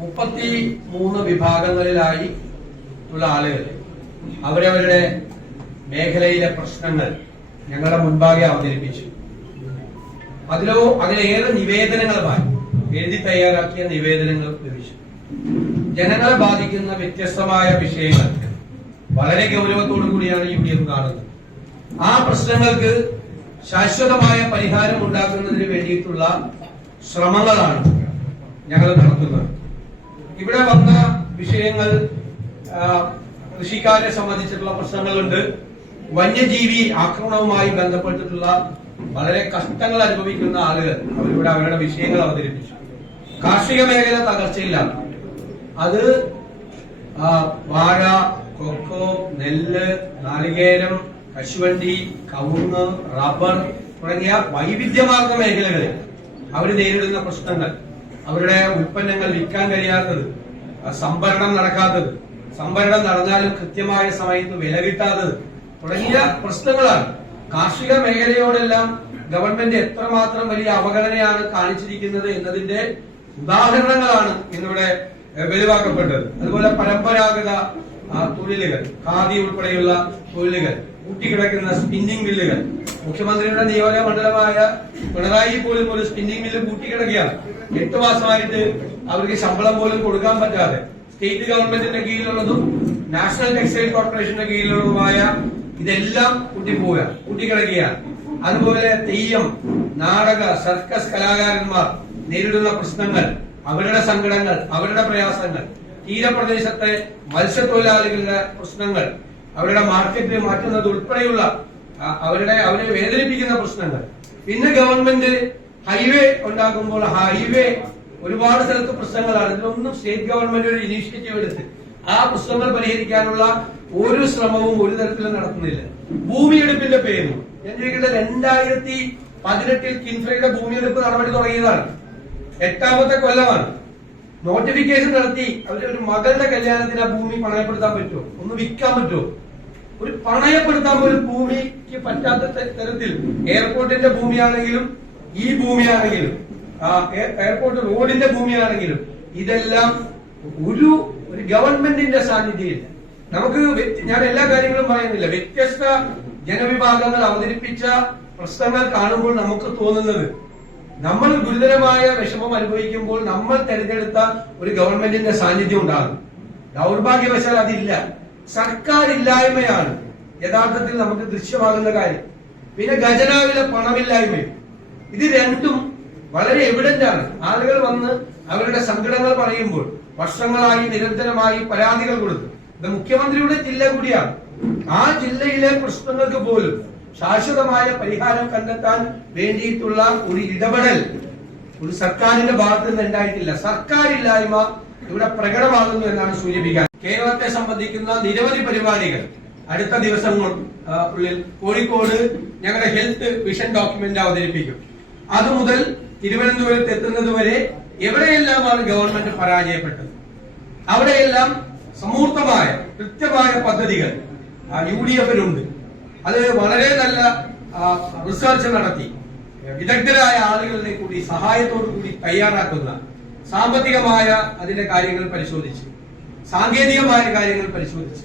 മുപ്പത്തി മൂന്ന് വിഭാഗങ്ങളിലായി ഉള്ള ആളുകൾ. അവരവരുടെ മേഖലയിലെ പ്രശ്നങ്ങൾ ഞങ്ങളുടെ മുൻപാകെ അവതരിപ്പിച്ചു. അതിലോ അതിലേറെ നിവേദനങ്ങളുമായി എഴുതി തയ്യാറാക്കിയ നിവേദനങ്ങൾ ലഭിച്ചു. ജനങ്ങളെ ബാധിക്കുന്ന വ്യത്യസ്തമായ വിഷയങ്ങൾ വളരെ ഗൗരവത്തോടു കൂടിയാണ് യു ഡി എഫ് കാണുന്നത്. ആ പ്രശ്നങ്ങൾക്ക് ശാശ്വതമായ പരിഹാരം ഉണ്ടാക്കുന്നതിന് വേണ്ടിയിട്ടുള്ള ശ്രമങ്ങളാണ് ഞങ്ങൾ നടത്തുന്നത്. ഇവിടെ വന്ന വിഷയങ്ങൾ കൃഷിക്കാരെ സംബന്ധിച്ചിട്ടുള്ള പ്രശ്നങ്ങളുണ്ട്. വന്യജീവി ആക്രമണവുമായി ബന്ധപ്പെട്ടിട്ടുള്ള വളരെ കഷ്ടങ്ങൾ അനുഭവിക്കുന്ന ആളുകൾ അവരിവിടെ അവരുടെ വിഷയങ്ങൾ അവതരിപ്പിച്ചു. കാർഷിക മേഖല തകർച്ചയിലാണ് അത് വാഴ കൊക്കോ നെല്ല് നാളികേരം കശുവണ്ടി കവുങ്ങ് റബ്ബർ തുടങ്ങിയ വൈവിധ്യമാർന്ന മേഖലകളിൽ അവർ നേരിടുന്ന പ്രശ്നങ്ങൾ. അവരുടെ ഉൽപ്പന്നങ്ങൾ വിൽക്കാൻ കഴിയാത്തത് സംഭരണം നടക്കാത്തത് സംഭരണം നടന്നാലും കൃത്യമായ സമയത്ത് വില കിട്ടാത്തത് തുടങ്ങിയ പ്രശ്നങ്ങളാണ്. കാർഷിക മേഖലയോടെല്ലാം ഗവൺമെന്റ് എത്രമാത്രം വലിയ അവഗണനയാണ് കാണിച്ചിരിക്കുന്നത് എന്നതിന്റെ ഉദാഹരണങ്ങളാണ് ഇന്നിവിടെ വെളിവാക്കപ്പെട്ടത്. അതുപോലെ പരമ്പരാഗത തൊഴിലുകൾ ഖാദി ഉൾപ്പെടെയുള്ള തൊഴിലുകൾ കൂട്ടിക്കിടക്കുന്ന സ്പിന്നിംഗ് മില്ലുകൾ മുഖ്യമന്ത്രിയുടെ നിയോജക മണ്ഡലമായ പിണറായി പോലും ഒരു സ്പിന്നിംഗ് മില്ല് കൂട്ടിക്കിടക്കുകയാണ് എട്ട് മാസമായിട്ട് അവർക്ക് ശമ്പളം പോലും കൊടുക്കാൻ പറ്റാതെ സ്റ്റേറ്റ് ഗവൺമെന്റിന്റെ കീഴിലുള്ളതും നാഷണൽ ടെക്സ്റ്റൈൽ കോർപ്പറേഷന്റെ കീഴിലുള്ളതുമായ ഇതെല്ലാം കൂട്ടിപ്പോവുക കൂട്ടിക്കിടക്കുകയാണ് അതുപോലെ തെയ്യം നാടക സർക്കസ് കലാകാരന്മാർ നേരിടുന്ന പ്രശ്നങ്ങൾ അവരുടെ സങ്കടങ്ങൾ അവരുടെ പ്രയാസങ്ങൾ തീരപ്രദേശത്തെ മത്സ്യത്തൊഴിലാളികളുടെ പ്രശ്നങ്ങൾ അവരുടെ മാർക്കറ്റ് മാറ്റുന്നത് ഉൾപ്പെടെയുള്ള അവരുടെ അവരെ വേദനിപ്പിക്കുന്ന പ്രശ്നങ്ങൾ. പിന്നെ ഗവൺമെന്റ് ഹൈവേ ഉണ്ടാക്കുമ്പോൾ ഹൈവേ ഒരുപാട് സ്ഥലത്ത് പ്രശ്നങ്ങളാണ്. ഇതിലൊന്നും സ്റ്റേറ്റ് ഗവൺമെന്റ് ഒരു ഇനീഷ്യേറ്റീവ് എടുത്ത് ആ പ്രശ്നങ്ങൾ പരിഹരിക്കാനുള്ള ഒരു ശ്രമവും ഒരു തരത്തിലും നടത്തുന്നില്ല. ഭൂമിയെടുപ്പിന്റെ പേരിൽ. ഞാൻ ചോദിക്കട്ടെ രണ്ടായിരത്തി പതിനെട്ടിൽ കിൻഫ്രയുടെ ഭൂമിയെടുപ്പ് നടപടി തുടങ്ങിയതാണ്. എട്ടാമത്തെ കൊല്ലമാണ്. നോട്ടിഫിക്കേഷൻ നടത്തി അവരുടെ ഒരു മകളുടെ കല്യാണത്തിന് ആ ഭൂമി പണയപ്പെടുത്താൻ പറ്റുമോ? ഒന്ന് വിൽക്കാൻ പറ്റുമോ? ഒരു പണയപ്പെടുത്താൻ പോലും ഭൂമിക്ക് പറ്റാത്ത തരത്തിൽ എയർപോർട്ടിന്റെ ഭൂമിയാണെങ്കിലും ഈ ഭൂമിയാണെങ്കിലും എയർപോർട്ട് റോഡിന്റെ ഭൂമിയാണെങ്കിലും ഇതെല്ലാം ഒരു ഒരു ഗവൺമെന്റിന്റെ സാന്നിധ്യമില്ല. നമുക്ക് ഞാൻ എല്ലാ കാര്യങ്ങളും പറയുന്നില്ല. വ്യത്യസ്ത ജനവിഭാഗങ്ങൾ അവതരിപ്പിച്ച പ്രശ്നങ്ങൾ കാണുമ്പോൾ നമുക്ക് തോന്നുന്നത് നമ്മൾ ഗുരുതരമായ വിഷമം അനുഭവിക്കുമ്പോൾ നമ്മൾ തെരഞ്ഞെടുത്ത ഒരു ഗവൺമെന്റിന്റെ സാന്നിധ്യം ഉണ്ടാകും. ദൗർഭാഗ്യവശാൽ അതില്ല. സർക്കാർ ഇല്ലായ്മയാണ് യഥാർത്ഥത്തിൽ നമുക്ക് ദൃശ്യമാകുന്ന കാര്യം. പിന്നെ ഖജനാവിലെ പണമില്ലായ്മയും ഇത് രണ്ടും വളരെ എവിഡന്റ് ആണ്. ആളുകൾ വന്ന് അവരുടെ സങ്കടങ്ങൾ പറയുമ്പോൾ വർഷങ്ങളായി നിരന്തരമായി പരാതികൾ കൊടുത്തു. ഇത് മുഖ്യമന്ത്രിയുടെ ജില്ല കൂടിയാണ്. ആ ജില്ലയിലെ പ്രശ്നങ്ങൾക്ക് പോലും ശാശ്വതമായ പരിഹാരം കണ്ടെത്താൻ വേണ്ടിയിട്ടുള്ള ഒരു ഇടപെടൽ ഒരു സർക്കാരിന്റെ ഭാഗത്ത് നിന്ന് ഉണ്ടായിട്ടില്ല. സർക്കാരില്ലായ്മ ഇവിടെ പ്രകടമാകുന്നു എന്നാണ് സൂചിപ്പിക്കാൻ കേരളത്തെ സംബന്ധിക്കുന്ന നിരവധി പരിപാടികൾ അടുത്ത ദിവസങ്ങൾ ഉള്ളിൽ കോഴിക്കോട് ഞങ്ങളുടെ ഹെൽത്ത് വിഷൻ ഡോക്യുമെന്റ് അവതരിപ്പിക്കും. അതുമുതൽ തിരുവനന്തപുരത്ത് എത്തുന്നത് വരെ എവിടെയെല്ലാമാണ് ഗവൺമെന്റ് പരാജയപ്പെട്ടത്? അവിടെയെല്ലാം സമൂർത്തമായ കൃത്യമായ പദ്ധതികൾ യു ഡി എഫിനുണ്ട് അത് വളരെ നല്ല റിസർച്ച് നടത്തി. വിദഗ്ധരായ ആളുകളുടെ കൂടി സഹായത്തോടു കൂടി തയ്യാറാക്കുന്ന സാമ്പത്തികമായ അതിന്റെ കാര്യങ്ങൾ പരിശോധിച്ച്. സാങ്കേതികമായ കാര്യങ്ങൾ പരിശോധിച്ച്.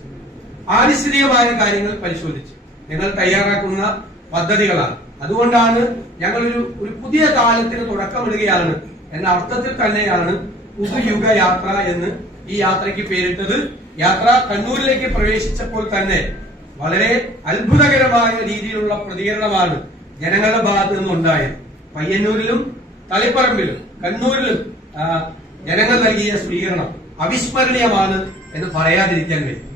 ആരിസ്ഥിതികമായ കാര്യങ്ങൾ പരിശോധിച്ച്. ഞങ്ങൾ തയ്യാറാക്കുന്ന പദ്ധതികളാണ്. അതുകൊണ്ടാണ് ഞങ്ങൾ ഒരു പുതിയ കാലത്തിന് തുടക്കമിടുകയാണ് എന്ന അർത്ഥത്തിൽ തന്നെയാണ് പുതുയുഗ യാത്ര എന്ന് ഈ യാത്രയ്ക്ക് പേരിട്ടത്. യാത്ര കണ്ണൂരിലേക്ക് പ്രവേശിച്ചപ്പോൾ തന്നെ വളരെ അത്ഭുതകരമായ രീതിയിലുള്ള പ്രതികരണമാണ് ജനങ്ങളുടെ ഭാഗത്ത് നിന്നുണ്ടായത്. പയ്യന്നൂരിലും തളിപ്പറമ്പിലും കണ്ണൂരിലും ജനങ്ങൾ നൽകിയ സ്വീകരണം. അവിസ്മരണീയമാണ് എന്ന് പറയാതിരിക്കാൻ കഴിയും.